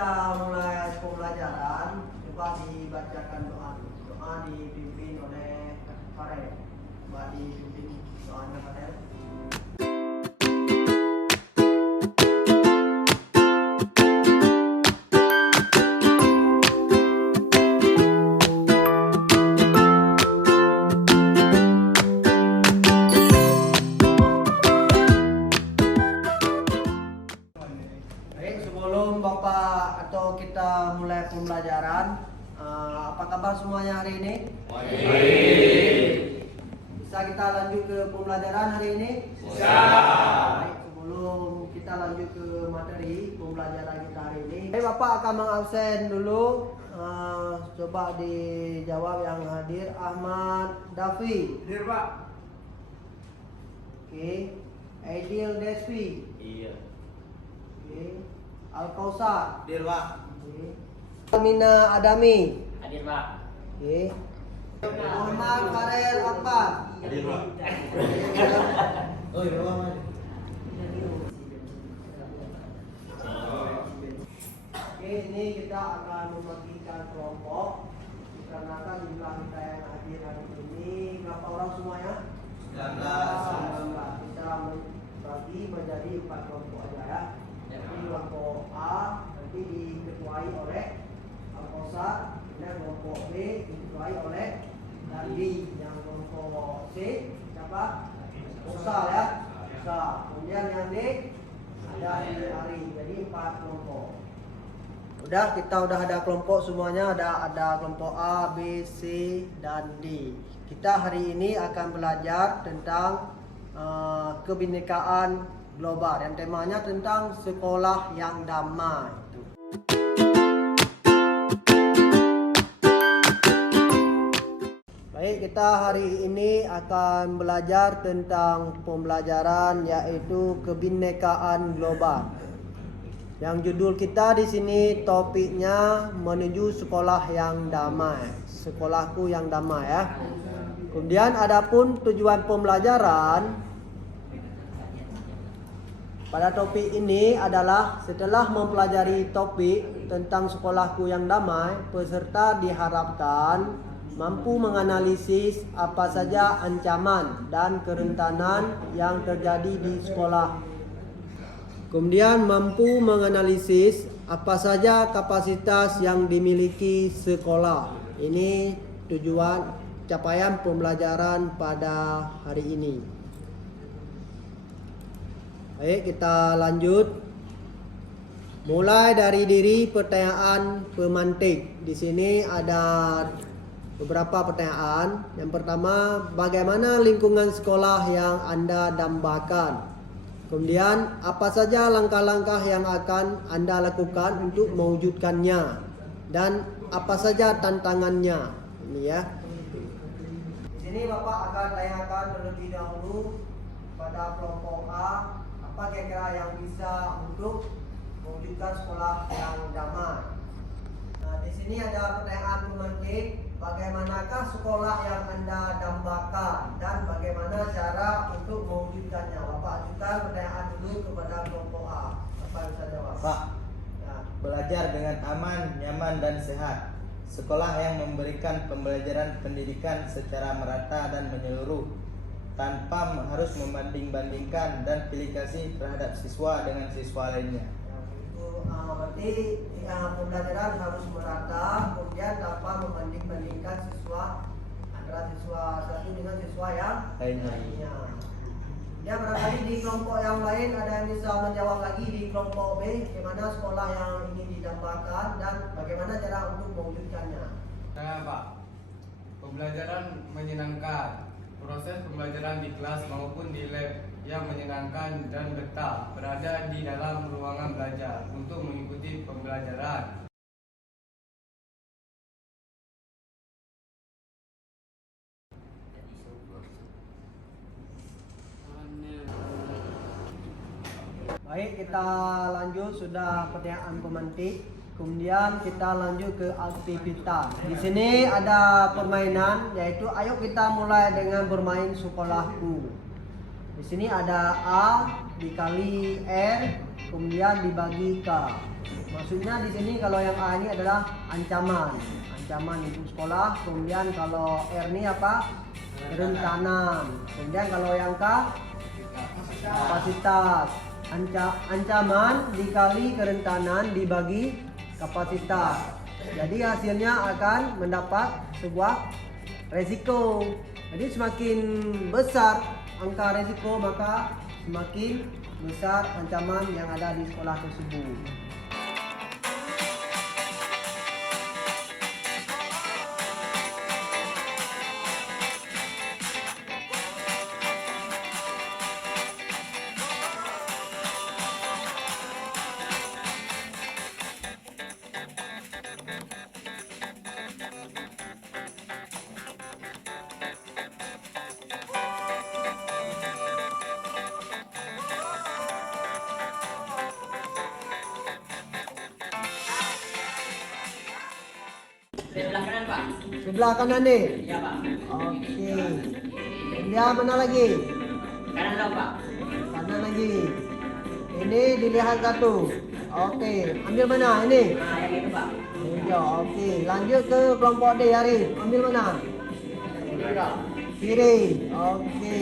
kita mulai pembelajaran, coba dibacakan doa. Doa dipimpin oleh Farel. Coba dipimpin doanya Farel. Sebelum Bapak atau kita mulai pembelajaran, apa kabar semuanya hari ini? Baik. Bisa kita lanjut ke pembelajaran hari ini? Bisa. Baik, sebelum kita lanjut ke materi pembelajaran kita hari ini, Bapak akan mengabsen dulu. Coba dijawab yang hadir. Ahmad Dafi. Hadir, Pak. Oke. Aidil Deswi. Iya. Oke. Al-Kausar. Hadir, Pak. Oke. Amina Adami. Hadir, Pak. Oke. Muhammad Farel Akbar. Hadir, Pak. Oh, iya, Pak. Oke, ini kita akan membagikan kelompok. Dikarenakan jumlah kita yang hadir hari ini berapa orang semuanya? 19. Kita membagi menjadi 4 kelompok aja ya. Jadi kelompok A nanti diketuai oleh Al-Kausar, kemudian kelompok B diketuai oleh Dandi, yang kelompok C siapa? Musa ya. Musa. Kemudian yang D ada Ari. Jadi 4 kelompok. Udah, kita udah ada kelompok semuanya, ada kelompok A, B, C, dan D. Kita hari ini akan belajar tentang kebinekaan global, yang temanya tentang sekolah yang damai. Baik, kita hari ini akan belajar tentang pembelajaran yaitu kebinekaan global. Yang judul kita di sini topiknya menuju sekolah yang damai. Sekolahku yang damai ya. Kemudian adapun tujuan pembelajaran pada topik ini adalah setelah mempelajari topik tentang sekolahku yang damai, peserta diharapkan mampu menganalisis apa saja ancaman dan kerentanan yang terjadi di sekolah. Kemudian mampu menganalisis apa saja kapasitas yang dimiliki sekolah. Ini tujuan capaian pembelajaran pada hari ini. Baik, kita lanjut. Mulai dari diri pertanyaan pemantik. Di sini ada beberapa pertanyaan. Yang pertama, bagaimana lingkungan sekolah yang Anda dambakan? Kemudian, apa saja langkah-langkah yang akan Anda lakukan untuk mewujudkannya? Dan apa saja tantangannya? Ini ya. Di sini Bapak akan tanyakan terlebih dahulu pada kelompok A, apa kira-kira yang bisa untuk mewujudkan sekolah yang damai. Nah, di sini ada pertanyaan pemantik. Bagaimanakah sekolah yang Anda dambakan dan bagaimana cara untuk mewujudkannya? Bapak ajukan pertanyaan dulu kepada kelompok A. Apa yang bisa jawab? Pak, Ya. belajar dengan aman, nyaman, dan sehat. Sekolah yang memberikan pembelajaran pendidikan secara merata dan menyeluruh tanpa harus membanding-bandingkan dan pilih kasih terhadap siswa dengan siswa lainnya. Berarti pembelajaran harus merata, kemudian tanpa membanding-bandingkan siswa antara siswa satu dengan siswa yang lainnya. Ya, barangkali di kelompok yang lain ada yang bisa menjawab lagi di kelompok B, bagaimana sekolah yang ingin didambakan dan bagaimana cara untuk mewujudkannya. Saya Pak, pembelajaran menyenangkan. Proses pembelajaran di kelas maupun di lab yang menyenangkan dan betah berada di dalam ruangan belajar untuk mengikuti pembelajaran. Baik, kita lanjut, sudah pertanyaan pemantik. Kemudian kita lanjut ke aktivitas. Di sini ada permainan, yaitu ayo kita mulai dengan bermain sekolahku. Di sini ada A dikali R, kemudian dibagi K. Maksudnya di sini kalau yang A ini adalah ancaman, ancaman untuk sekolah. Kemudian kalau R ini apa? Kerentanan. Kemudian kalau yang K kapasitas. Ancaman dikali kerentanan dibagi kapasitas. Jadi hasilnya akan mendapat sebuah resiko. Jadi semakin besar angka resiko, maka semakin besar ancaman yang ada di sekolah tersebut. Sebelah kanan, Pak. Sebelah kanan nih. Iya, Pak. Oke. Dia mana lagi? Kanan dong, Pak. Kanan lagi. Ini dilihat satu. Oke. Ambil mana? Ini. Nah, yang itu, Pak. Hijau. Oke. Lanjut ke kelompok D, Arif. Ambil mana? Kiri. Oke.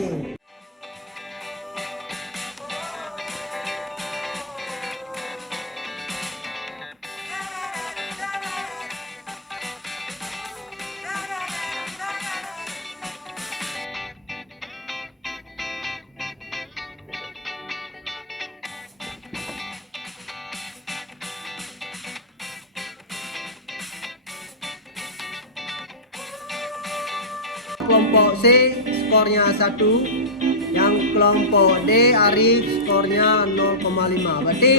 Kelompok C skornya 1, yang kelompok D Arif skornya 0,5. Berarti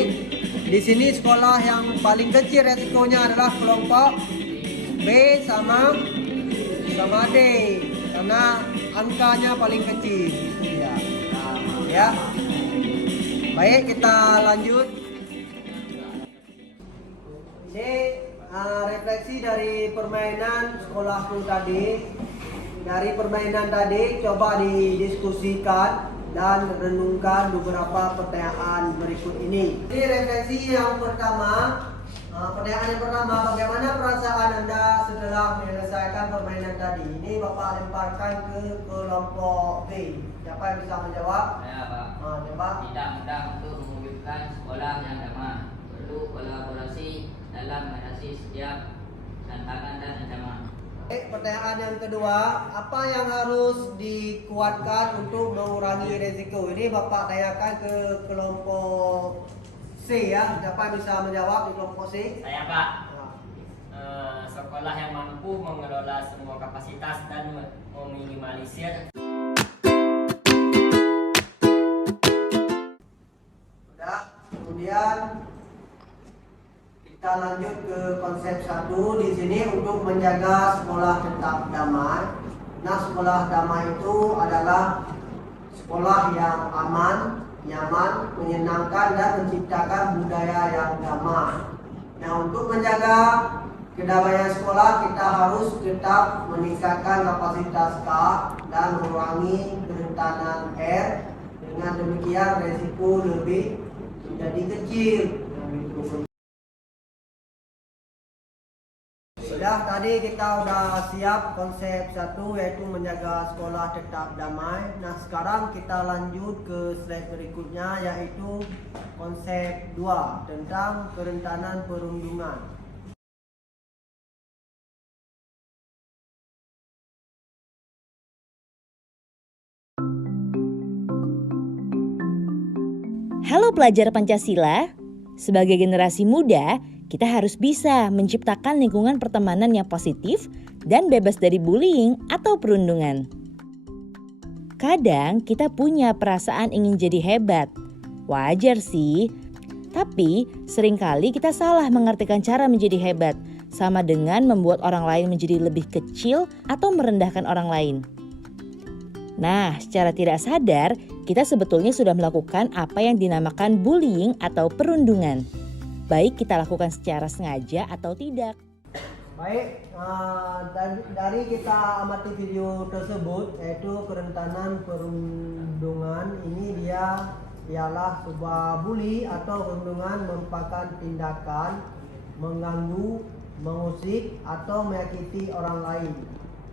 di sini sekolah yang paling kecil resikonya adalah kelompok B sama D, karena angkanya paling kecil. Ya. Ya. Baik, kita lanjut. Ini refleksi dari permainan sekolahku tadi. Dari permainan tadi coba didiskusikan dan renungkan beberapa pertanyaan berikut ini. Ini refleksi yang pertama. Pertanyaan yang pertama, bagaimana perasaan Anda setelah menyelesaikan permainan tadi? Ini Bapak lemparkan ke kelompok B. Siapa yang bisa menjawab? Saya, Pak. Coba. Tidak mudah untuk mewujudkan sekolah yang damai. Perlu kolaborasi dalam mengatasi setiap tantangan dan ancaman. Pertanyaan yang kedua, apa yang harus dikuatkan untuk mengurangi resiko? Ini Bapak tanyakan ke kelompok C ya. Siapa yang bisa menjawab di kelompok C? Saya, Pak. Nah, Sekolah yang mampu mengelola semua kapasitas dan meminimalisir. sudah. Kemudian kita lanjut ke konsep 1 di sini untuk menjaga sekolah tetap damai. Nah, sekolah damai itu adalah sekolah yang aman, nyaman, menyenangkan dan menciptakan budaya yang damai. Nah, untuk menjaga kedamaian sekolah kita harus tetap meningkatkan kapasitas K dan mengurangi kerentanan R. Dengan demikian resiko lebih menjadi kecil. Sudah, tadi kita udah siap konsep 1 yaitu menjaga sekolah tetap damai. Nah, sekarang kita lanjut ke slide berikutnya yaitu konsep 2 tentang kerentanan perundungan. Halo pelajar Pancasila, sebagai generasi muda, kita harus bisa menciptakan lingkungan pertemanan yang positif dan bebas dari bullying atau perundungan. Kadang kita punya perasaan ingin jadi hebat, wajar sih. Tapi seringkali kita salah mengartikan cara menjadi hebat, sama dengan membuat orang lain menjadi lebih kecil atau merendahkan orang lain. Nah, secara tidak sadar, kita sebetulnya sudah melakukan apa yang dinamakan bullying atau perundungan. Baik kita lakukan secara sengaja atau tidak. Baik, dari kita amati video tersebut yaitu kerentanan perundungan, ini dia ialah sebuah bully atau perundungan merupakan tindakan mengganggu, mengusik atau menyakiti orang lain.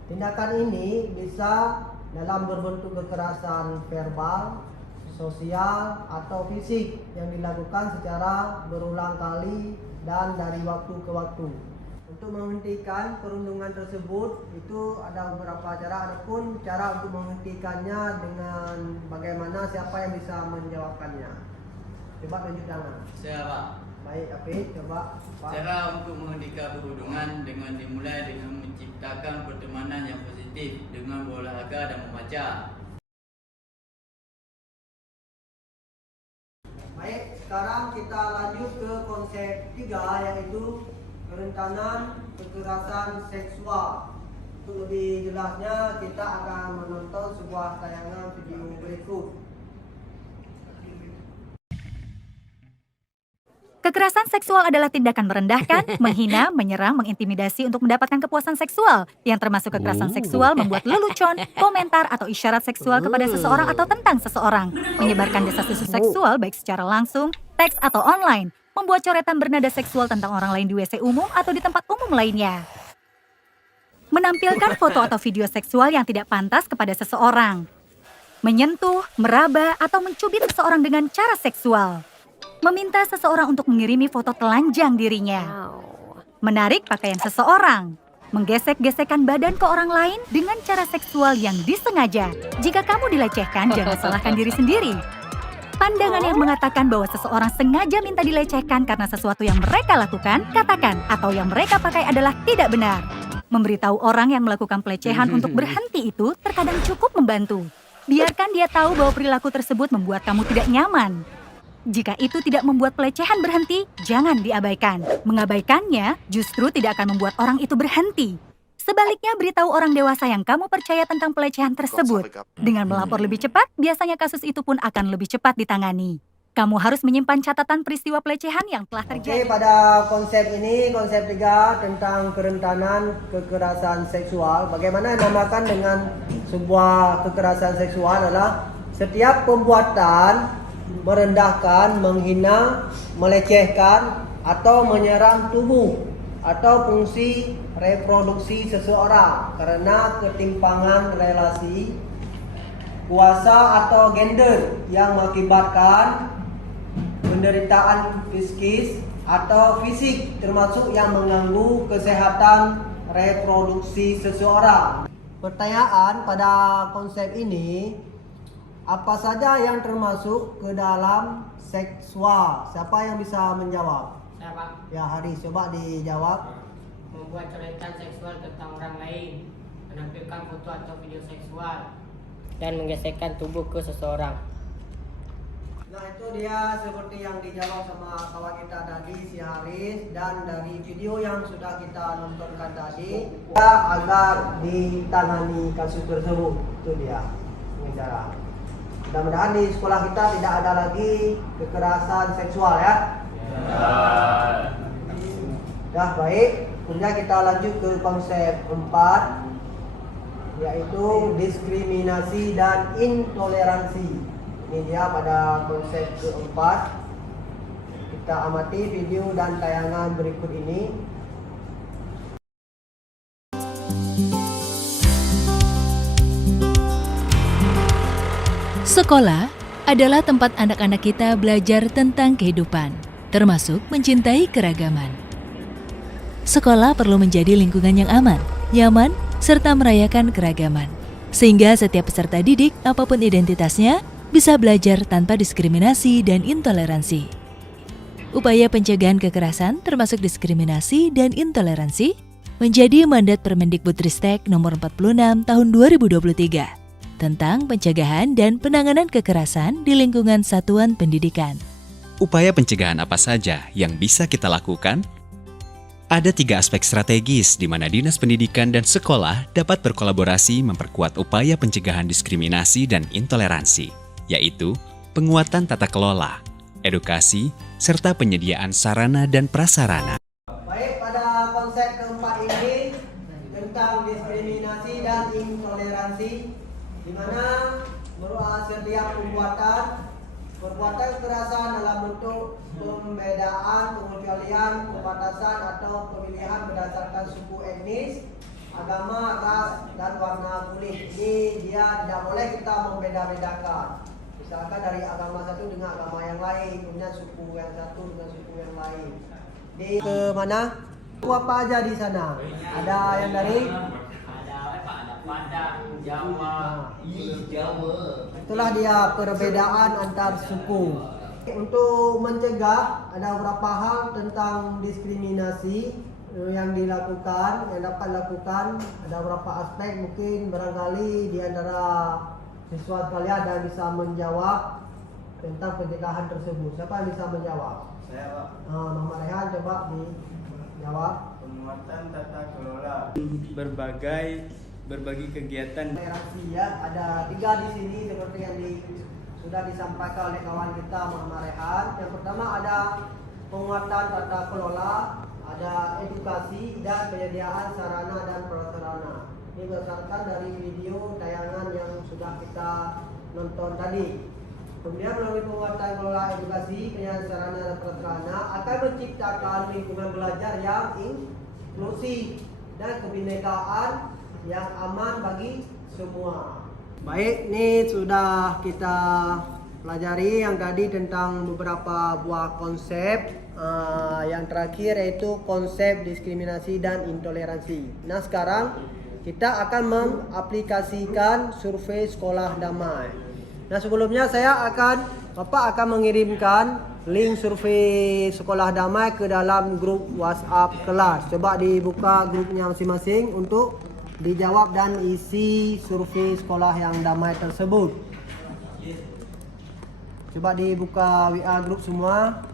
Tindakan ini bisa dalam berbentuk kekerasan verbal, sosial atau fisik yang dilakukan secara berulang kali dan dari waktu ke waktu. Untuk menghentikan perundungan tersebut itu ada beberapa cara, adapun cara untuk menghentikannya dengan bagaimana, siapa yang bisa menjawabkannya. Coba tunjuk tangan. Siapa? Baik, Apit, coba Pak. Cara untuk menghentikan perundungan dengan dimulai dengan menciptakan pertemanan yang positif dengan berolahraga dan membaca. Baik, sekarang kita lanjut ke konsep 3 yaitu kerentanan kekerasan seksual. Untuk lebih jelasnya kita akan menonton sebuah tayangan video berikut. Kekerasan seksual adalah tindakan merendahkan, menghina, menyerang, mengintimidasi untuk mendapatkan kepuasan seksual, yang termasuk kekerasan seksual membuat lelucon, komentar, atau isyarat seksual kepada seseorang atau tentang seseorang, menyebarkan desas-desus seksual baik secara langsung, teks, atau online, membuat coretan bernada seksual tentang orang lain di WC umum atau di tempat umum lainnya, menampilkan foto atau video seksual yang tidak pantas kepada seseorang, menyentuh, meraba, atau mencubit seseorang dengan cara seksual, meminta seseorang untuk mengirimi foto telanjang dirinya, menarik pakaian seseorang, menggesek-gesekkan badan ke orang lain dengan cara seksual yang disengaja. Jika kamu dilecehkan, jangan salahkan diri sendiri. Pandangan yang mengatakan bahwa seseorang sengaja minta dilecehkan karena sesuatu yang mereka lakukan, katakan, atau yang mereka pakai adalah tidak benar. Memberitahu orang yang melakukan pelecehan untuk berhenti itu terkadang cukup membantu. Biarkan dia tahu bahwa perilaku tersebut membuat kamu tidak nyaman. Jika itu tidak membuat pelecehan berhenti, jangan diabaikan. Mengabaikannya justru tidak akan membuat orang itu berhenti. Sebaliknya, beritahu orang dewasa yang kamu percaya tentang pelecehan tersebut. Dengan melapor lebih cepat, biasanya kasus itu pun akan lebih cepat ditangani. Kamu harus menyimpan catatan peristiwa pelecehan yang telah terjadi. Oke, pada konsep ini, konsep 3 tentang kerentanan kekerasan seksual. Bagaimana dinamakan dengan sebuah kekerasan seksual adalah setiap perbuatan merendahkan, menghina, melecehkan, atau menyerang tubuh atau fungsi reproduksi seseorang karena ketimpangan relasi, kuasa atau gender yang mengakibatkan penderitaan psikis atau fisik, termasuk yang mengganggu kesehatan reproduksi seseorang. Pertanyaan pada konsep ini, apa saja yang termasuk ke dalam seksual? Siapa yang bisa menjawab? Siapa? Ya, Haris, coba dijawab. Membuat coretan seksual tentang orang lain, menampilkan foto atau video seksual, dan menggesekkan tubuh ke seseorang. Nah, itu dia seperti yang dijawab sama kawan kita tadi, si Haris. Dan dari video yang sudah kita nontonkan tadi, ya, agar ditangani kasus tersebut. Itu dia cara. Mudah-mudahan di sekolah kita tidak ada lagi kekerasan seksual ya. Dah baik, kemudian kita lanjut ke konsep 4, yaitu diskriminasi dan intoleransi. Ini dia pada konsep keempat. Kita amati video dan tayangan berikut ini. Sekolah adalah tempat anak-anak kita belajar tentang kehidupan, termasuk mencintai keragaman. Sekolah perlu menjadi lingkungan yang aman, nyaman, serta merayakan keragaman. Sehingga setiap peserta didik, apapun identitasnya, bisa belajar tanpa diskriminasi dan intoleransi. Upaya pencegahan kekerasan termasuk diskriminasi dan intoleransi menjadi mandat Permendikbudristek nomor 46 tahun 2023. Tentang pencegahan dan penanganan kekerasan di lingkungan satuan pendidikan. Upaya pencegahan apa saja yang bisa kita lakukan? Ada 3 aspek strategis di mana Dinas Pendidikan dan Sekolah dapat berkolaborasi memperkuat upaya pencegahan diskriminasi dan intoleransi, yaitu penguatan tata kelola, edukasi, serta penyediaan sarana dan prasarana. Baik, pada konsep keempat ini tentang diskriminasi dan intoleransi, di mana setiap perbuatan, Perbuatan kekerasan dalam bentuk pembedaan, pengecualian, pembatasan atau pemilihan berdasarkan suku etnis, agama, ras, dan warna kulit. Ini dia tidak boleh kita membeda-bedakan. Misalkan dari agama satu dengan agama yang lain, kemudian suku yang satu dengan suku yang lain. Di ke mana? Suku apa aja di sana? Ada yang dari? Ada Padang, Jawa, Jawa. Itulah dia perbedaan antar suku. Untuk mencegah ada beberapa hal tentang diskriminasi yang dilakukan, yang dapat dilakukan. Ada beberapa aspek, mungkin barangkali di antara siswa sekalian ada yang bisa menjawab tentang pencegahan tersebut. Siapa yang bisa menjawab? Saya Pak. Muhammad Rehan, coba dijawab. Penguatan tata kelola. Berbagi kegiatan. Toleransi ya, ada 3 di sini seperti yang sudah disampaikan oleh kawan kita Muhammad Rehan. Yang pertama ada penguatan tata kelola, ada edukasi dan penyediaan sarana dan prasarana. Ini berdasarkan dari video tayangan yang sudah kita nonton tadi. Kemudian melalui penguatan kelola edukasi, penyediaan sarana dan prasarana akan menciptakan lingkungan belajar yang inklusif dan kebinekaan yang aman bagi semua. Baik, ini sudah kita pelajari yang tadi tentang beberapa buah konsep. Yang terakhir yaitu konsep diskriminasi dan intoleransi. Nah, sekarang kita akan mengaplikasikan survei sekolah damai. Nah, sebelumnya Bapak akan mengirimkan link survei sekolah damai ke dalam grup WhatsApp kelas. Coba dibuka grupnya masing-masing untuk dijawab dan isi survei sekolah yang damai tersebut. Coba dibuka WA grup semua.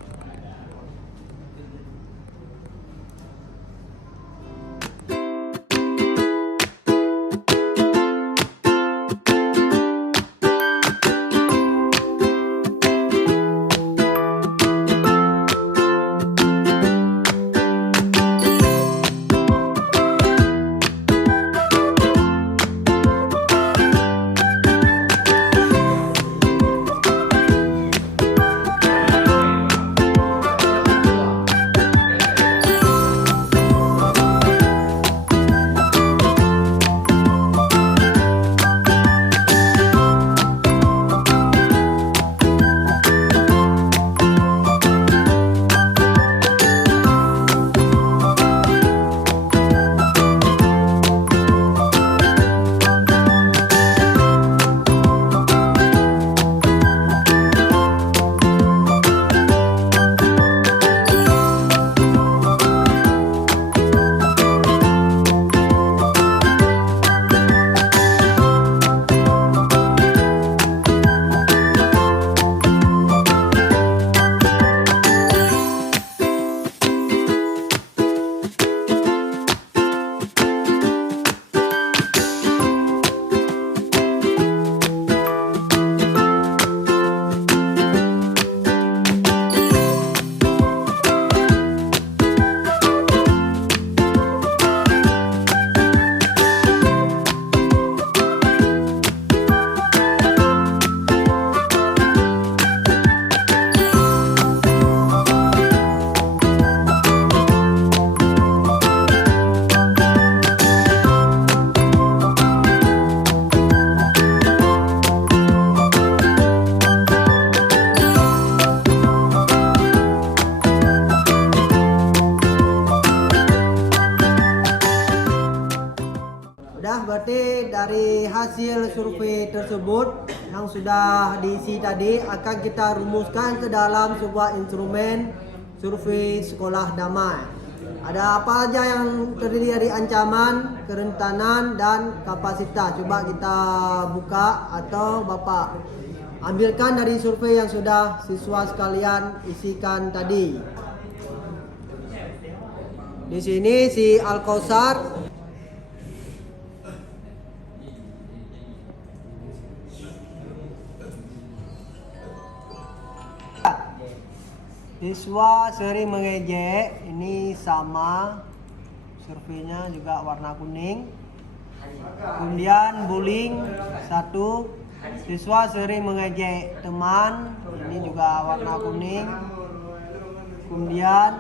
Berarti dari hasil survei tersebut yang sudah diisi tadi akan kita rumuskan ke dalam sebuah instrumen survei sekolah damai. Ada apa aja yang terdiri dari ancaman, kerentanan, dan kapasitas. Coba kita buka atau Bapak ambilkan dari survei yang sudah siswa sekalian isikan tadi. Di sini si Al-Kausar siswa sering mengejek, ini sama surveinya juga warna kuning. Kemudian bullying 1, Siswa sering mengejek teman, ini juga warna kuning. Kemudian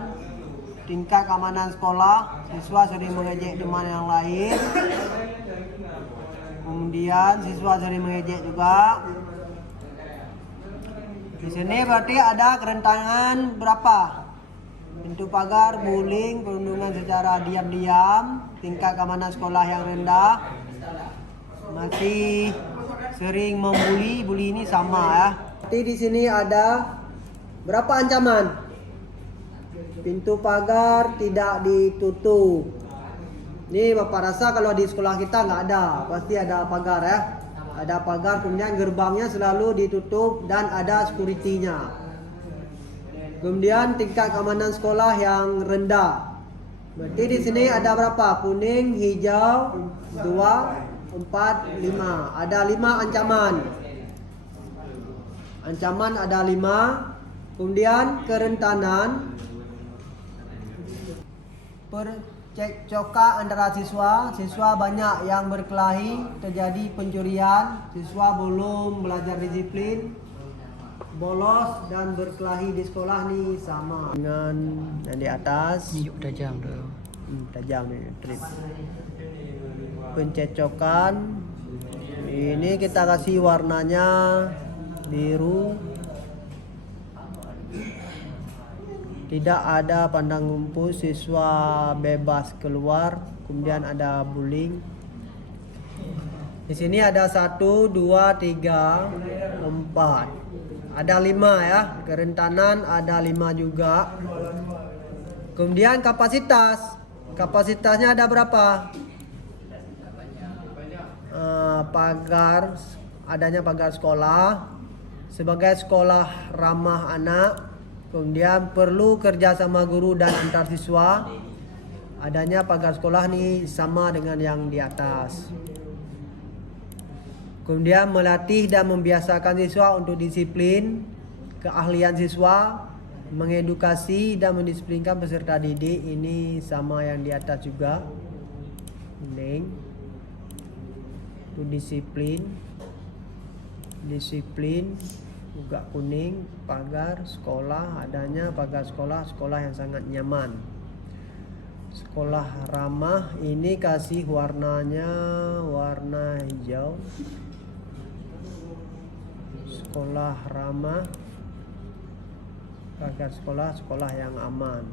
tingkat keamanan sekolah, siswa sering mengejek teman yang lain. Kemudian siswa sering mengejek juga. Di sini berarti ada kerentanan berapa? Pintu pagar, bullying, perundungan secara diam-diam, tingkat keamanan sekolah yang rendah, masih sering membuli, bully ini sama ya. Berarti di sini ada berapa ancaman? Pintu pagar tidak ditutup. Ini Bapak rasa kalau di sekolah kita nggak ada, pasti ada pagar ya. Ada pagar, kemudian gerbangnya selalu ditutup dan ada security-nya. Kemudian tingkat keamanan sekolah yang rendah. Berarti di sini ada berapa? Kuning, hijau, 2, 4, 5. Ada 5 ancaman. Ancaman ada 5. Kemudian kerentanan. Percekcokan antara siswa banyak yang berkelahi, terjadi pencurian, siswa belum belajar disiplin, bolos dan berkelahi di sekolah nih sama dengan yang di atas. Tajam tuh. Tajam nih trip. Pencecokan ini kita kasih warnanya biru. Tidak ada pandang bulu, siswa bebas keluar. Kemudian ada bullying. Di sini ada 1, 2, 3, 4. Ada 5 ya. Kerentanan ada 5 juga. Kemudian kapasitas. Kapasitasnya ada berapa? Pagar, adanya pagar sekolah. Sebagai sekolah ramah anak. Kemudian perlu kerja sama guru dan antar siswa. Adanya pagar sekolah nih sama dengan yang di atas. Kemudian melatih dan membiasakan siswa untuk disiplin, keahlian siswa, mengedukasi dan mendisiplinkan peserta didik. Ini sama yang di atas juga. Kuning. Itu disiplin. Disiplin. Juga kuning, pagar sekolah, adanya pagar sekolah yang sangat nyaman. Sekolah ramah ini kasih warnanya warna hijau. Sekolah ramah, pagar sekolah yang aman.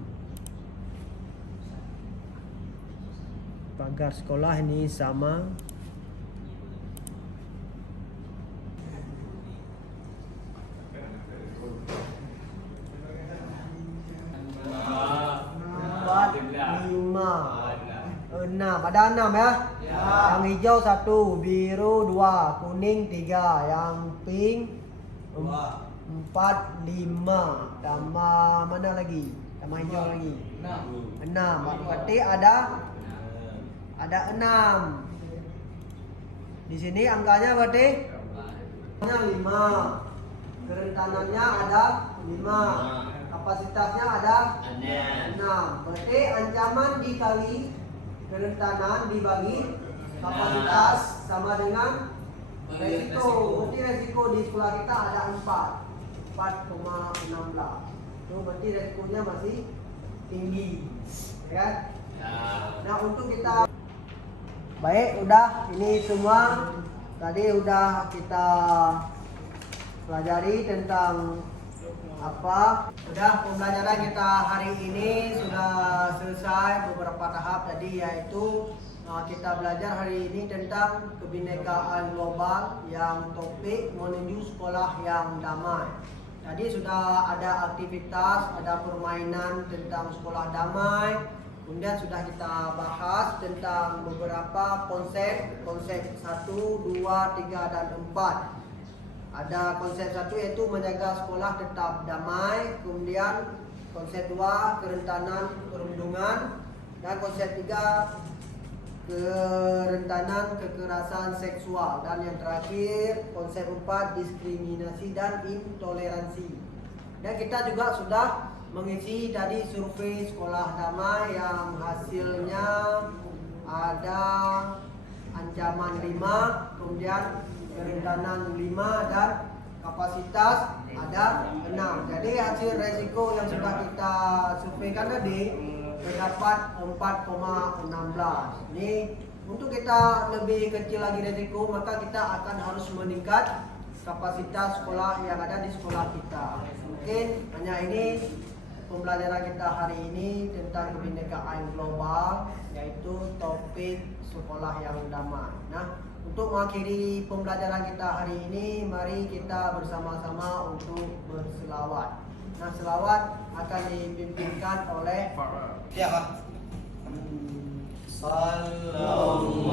Pagar sekolah ini sama. Ada 6 ya. Yang hijau 1, biru 2, kuning 3, yang pink 4, 5. Tambah mana lagi? Tambah hijau lagi. 6. Berarti ada 6. Di sini angkanya berarti 5. Kerentanannya ada 5. Kapasitasnya ada 6. Berarti ancaman dikali kerentanan dibagi kapasitas sama dengan resiko. Berarti resiko di sekolah kita ada 4,16. Itu berarti resikonya masih tinggi, ya. Nah, untuk kita baik, udah ini semua tadi udah kita pelajari tentang apa. Udah pembelajaran kita hari ini sudah selesai beberapa tahap tadi, yaitu kita belajar hari ini tentang kebinekaan global yang topik menuju sekolah yang damai. Tadi sudah ada aktivitas, ada permainan tentang sekolah damai. Kemudian sudah kita bahas tentang beberapa konsep 1, 2, 3, dan 4. Ada konsep 1 yaitu menjaga sekolah tetap damai. Kemudian konsep 2 kerentanan perundungan. Dan konsep 3 kerentanan kekerasan seksual. Dan yang terakhir konsep 4 diskriminasi dan intoleransi. Dan kita juga sudah mengisi tadi survei sekolah damai yang hasilnya ada ancaman 5, kemudian kerentanan 5, dan kapasitas ada 6. Jadi hasil resiko yang sudah kita surveikan tadi terdapat 4,16. Ini untuk kita lebih kecil lagi resiko, maka kita akan harus meningkat kapasitas sekolah yang ada di sekolah kita. Mungkin hanya ini pembelajaran kita hari ini tentang kebinekaan global, yaitu topik sekolah yang damai. Nah, untuk mengakhiri pembelajaran kita hari ini, mari kita bersama-sama untuk berselawat. Nah, selawat akan dipimpinkan oleh Siapa? Sallallahu